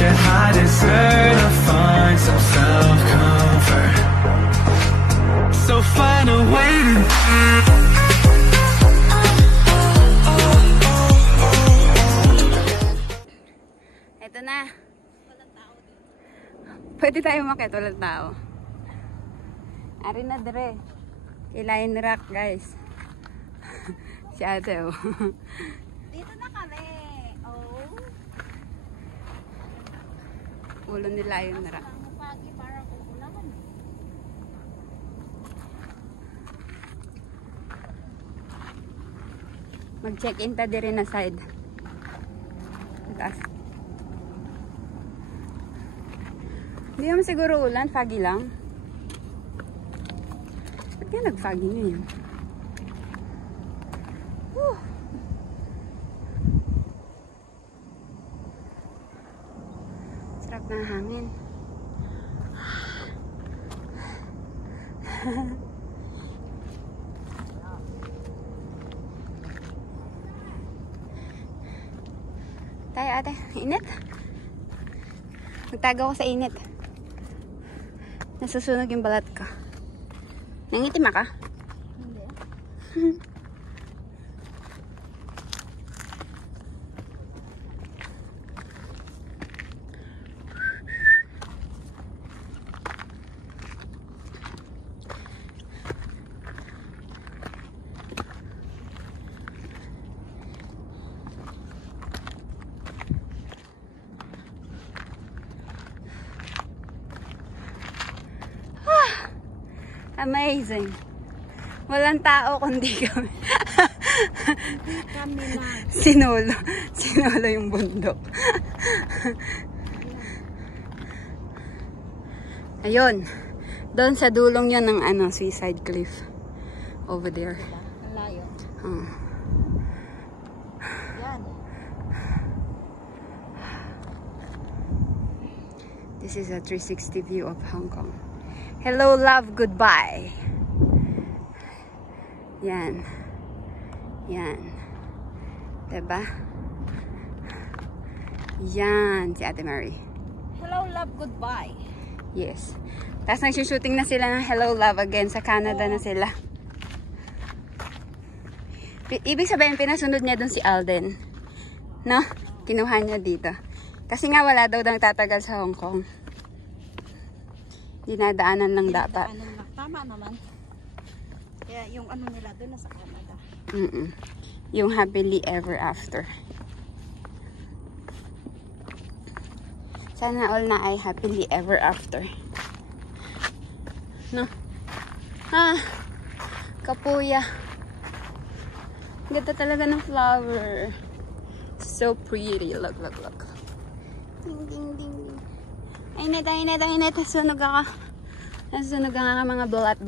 your high desert to find some self-comfort. So find a way to Ito na. Pwede tayo umakyat, walang tao. Ari na dire. Ilayin rock, guys. Si ate, oh. Dito na kami. Oh. Ulo nila yung rock. Ang pagi para kukulangan. Mag-check-in ta dire na side. Taas. Hindi naman siguro ulan, foggy lang. Ba't kaya nag-foggy nyo yun? Woo! Sarap na hangin. Tayo ate, init. Magtago ko sa init. Nasusunog yung balat ko. Nangitim ka? Hindi. Amazing. Walang tao kundi kami. Kami na. Sinolo yung bundok. Ayun. Doon sa dulong yun ng Suicide Cliff. Over there. Ang layo. Yan. This is a 360 view of Hong Kong. Hello, love, goodbye. Yan. Yan. Diba? Yan, si Ate Mary. Hello, love, goodbye. Yes. Tapos nagsushooting na sila ng Hello, Love again. Sa Canada na sila. Ibig sabihin, pinasunod niya dun si Alden. No? Kinuha niya dito. Kasi nga wala daw tatagal sa Hong Kong. Dinadaanan lang dapat. Tama naman. Kaya yung nila doon nasa Canada. Yung happily ever after. Sana all na ay happily ever after. No? Kapuya. Ganda talaga ng flower. So pretty. Look, look, look. Ding, ding, ding, ding. Init. Nasunog ako. Nasunog ako mga bullet.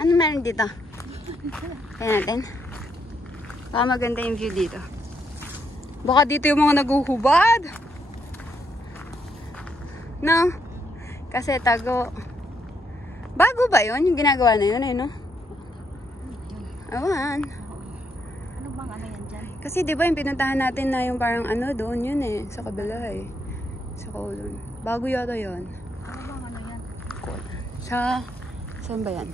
Ano meron dito? Kaya natin. Baka maganda yung view dito. Baka dito yung mga naguhubad. No? Kasi tago. Bago ba yun? Yung ginagawa na yun, no? Awan. Ano bang yan dyan? Kasi diba yung pinuntahan natin na yung parang doon yun eh. Sa kabila eh. Sa Kowloon. Bago yata yun. Ano bang yan? Saan ba yan?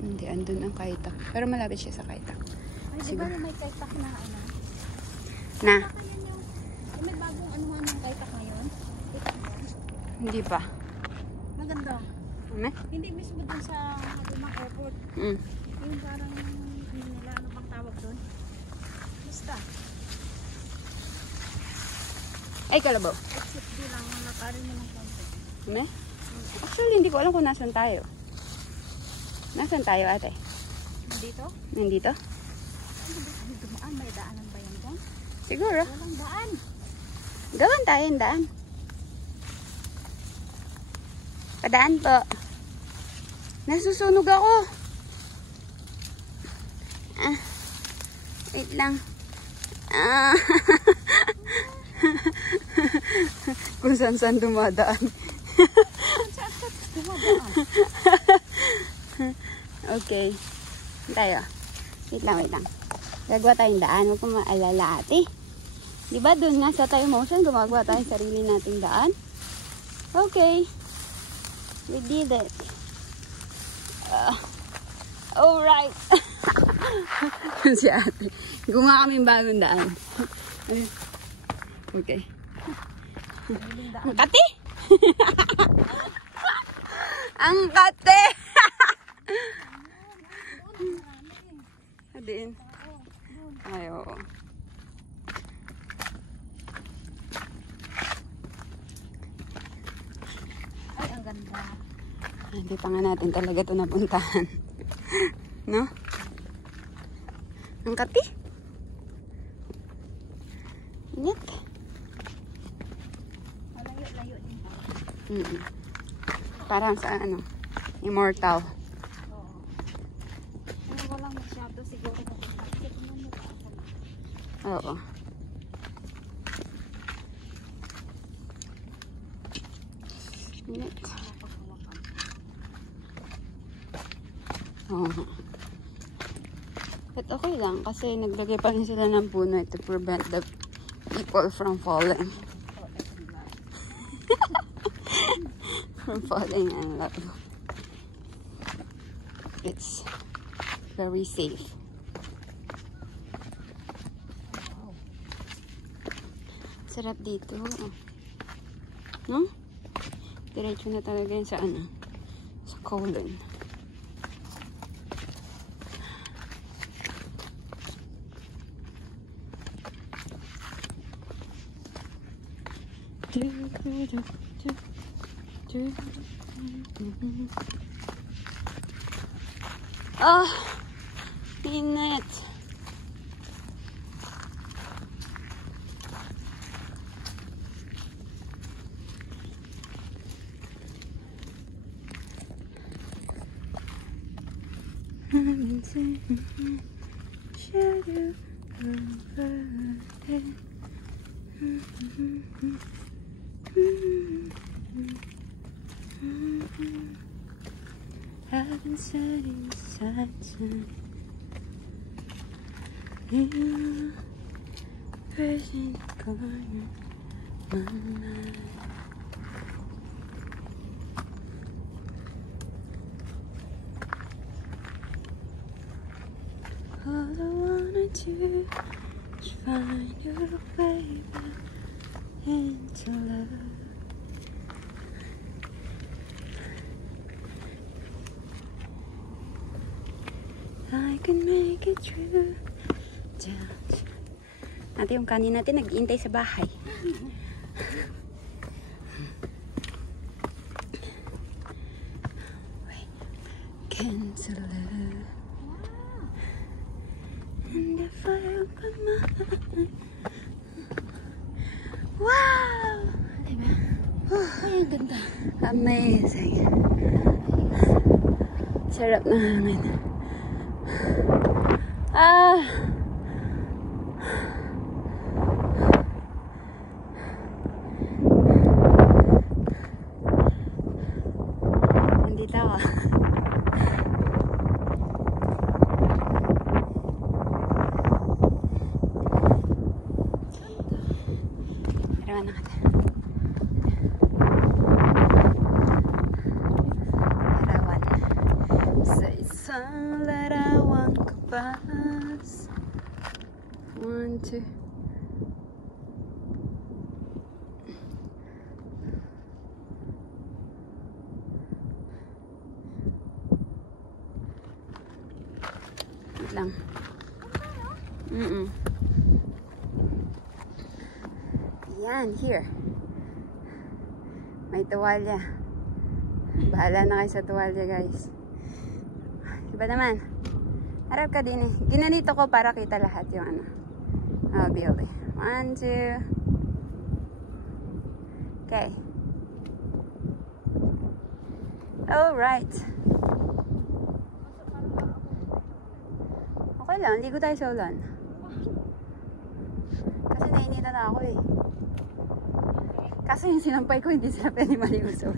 Hindi, andun ang Kaitak. Pero malapit siya sa Kaitak. Ay, di ba may Kaitak na Na? May bagong anuhan ng Kaitak ngayon? Hindi pa. Maganda. Ano? Hindi mismo dun sa lumang airport. Yung parang nila, ano bang tawag dun? Basta. Ay, kalabaw. Exit B lang, nakarin mo ng konti. Ano? Actually, hindi ko alam kung nasan tayo. Nasaan tayo, ate? Dito? Nandito? Ano ba? Dumaan, may daanan ba yan dyan? Siguro. Walang daan. Gawan tayo yung daan. Padaan po. Nasusunog ako. Wait lang. Kung saan dumadaan. Okay. Tayo. Wait lang. Gagawa tayong daan. Huwag kang maalala, ate. Diba dun nga sa tayo motion, gumagawa tayong sarili nating daan? Okay. We did it. Alright. Si ate. Gumawa kaming bagong daan. Okay. Ang kati! Ang kati! Adiin. Ay, oo. Ay, ang ganda. Hindi pa nga natin talaga ito napuntahan. No? Ang kati? Ingat. Malayo-layo din pa. Parang sa ano, immortal. Oo. Pero walang masyado siguro. Kasi tingnan mo pa ako. Oo. Ingat. Oo. But okay lang kasi naglagay pa rin sila ng puno to prevent the people from falling. From falling in love. It's very safe. Sarap dito. No? Diretso na talaga yun sa ano? Sa colon. Ah, init. Shadow over it. I've been setting aside time. You pressing the corner of my mind. All I wanna do is find your way back into love. I can make it through. Ate, yung kanin natin nag-iintay sa bahay. Cancel love. And if I open my eyes. Wow! Diba? Ay, ang ganda. Amazing. Sarap na hangin. Ah! Hindi tawa. Pero na ka. Larawan. Sa isang larawan kapas. 1, 2. Wait lang. Yan, here. May tuwalya. Bahala na kayo sa tuwalya, guys. Diba naman? Harap ka din eh. Ginanito ko para kita lahat yung ano. Building. 1, 2. Okay. Alright. Okay lang, ligo tayo sa ulan. Kasi nainita na ako eh. Kasi yung sinampay ko, hindi sila pwede maliuso.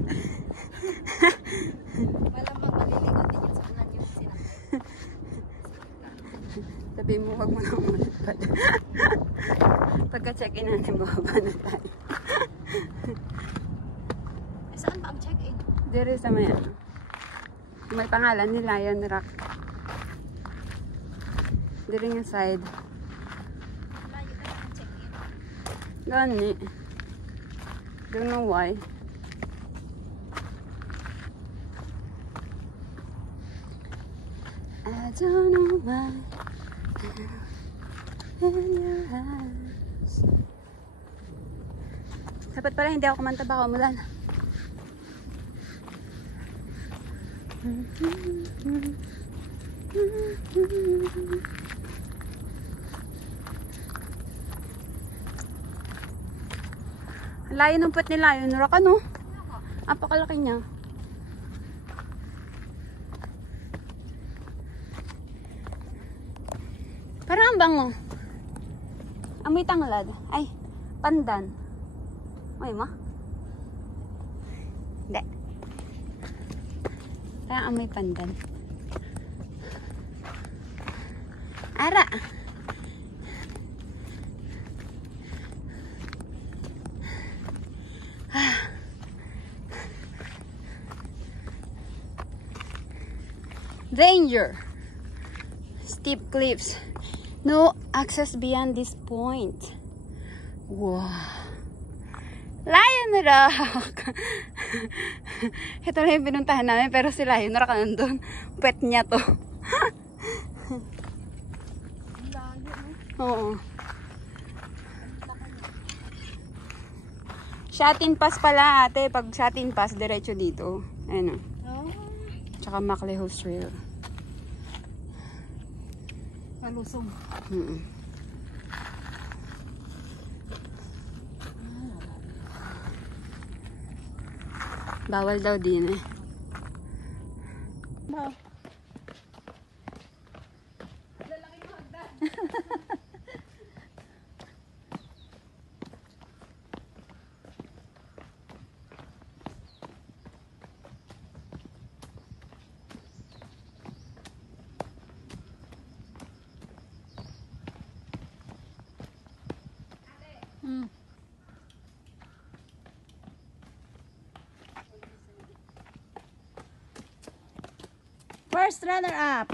Malamang maliligo din yun sa ulan yung sinampay. Sabi mo, wag mo na umunod. Pagka-check-in natin, bababa na tayo. Saan ba ang check-in? Dire sa may ano. May pangalan ni Lion Rock. Dire yung side. Layo na ang check-in. Gani. Don't know why. I don't know why. In your eyes. Dapat pala hindi ako kumanta, baka umulan. Layo ng puwet ni Lion Rock, ano? Apakalaki niya. Parang ang bango. Amoy tanglad. Ay, pandan. Amoy mo? Hindi. Parang amoy pandan. Ara! Danger! Steep cliffs. No access beyond this point. Wow! Lion Rock! Ito na yung pinuntahan namin, pero si Lion Rock nandun. Pet niya to. Oo. Shatin Pass pala ate. Pag Shatin Pass, diretso dito. Ayun o. Tsaka Maclehose Trail. Malusong. Bawal daw din eh. First runner up.